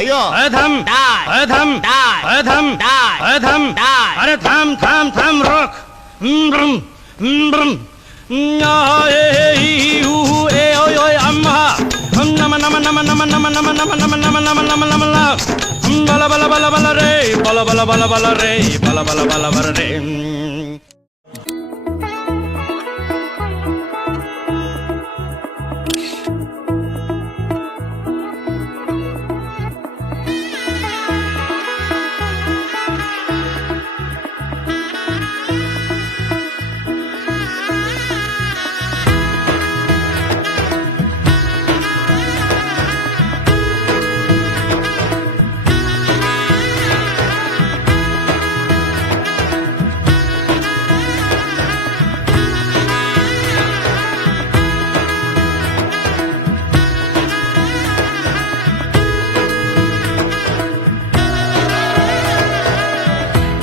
अयो थम थम थम थम अरे थम थम थम रोक अम्मा नम नम नम नम नम नम नम नम नम नम नम नम बला बला बला बला रे बला बला बला बला रे बला बला बला बला रे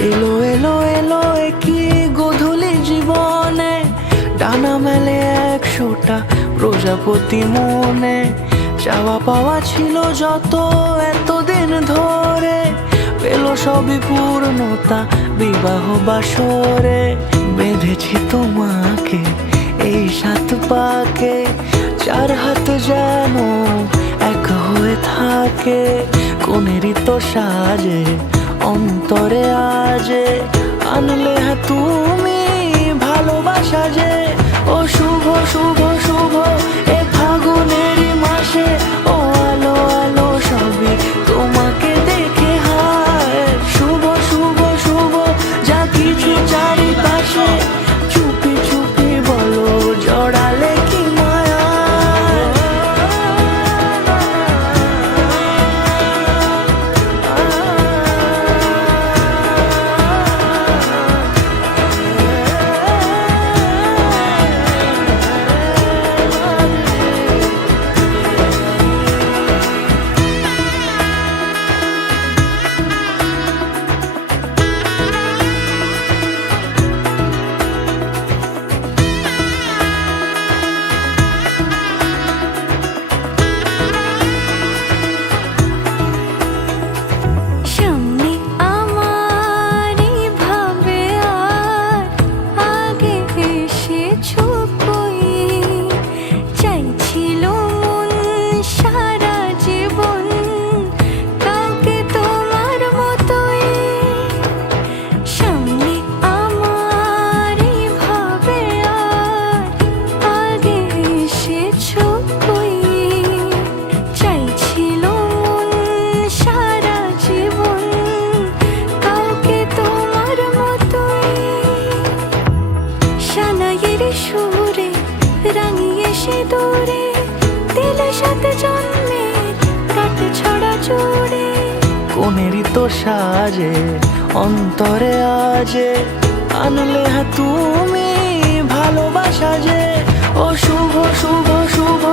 এলো এলো এলো কি গোধূলি জীবনে ডানা মেলে 100টা প্রজাপতি মনে চাওয়া পাওয়া ছিল যত এতদিন ধরে পেল সবই পূর্ণতা বিবাহ বাসরে বেঁধেছি তোমাকে এই 7 পাকে 4 হাত যেন এক হয়ে থাকে কোনেরই তো সাজে অন্তরে আজে আনলে তুমি ভালোবাসা যে ও শুভ শুভ শুভ এ ফাগুনেরই মাসে ও আলো আলো সবই তোমাকে দেখে হায় শুভ শুভ শুভ যা কিছু চারিপাশে চুপি চুপি বলো জড়ালে কি মায়া কোনেরই তো সাজে অন্তরে আজে আনলে তুমি ভালোবাসা যে ও শুভ শুভ শুভ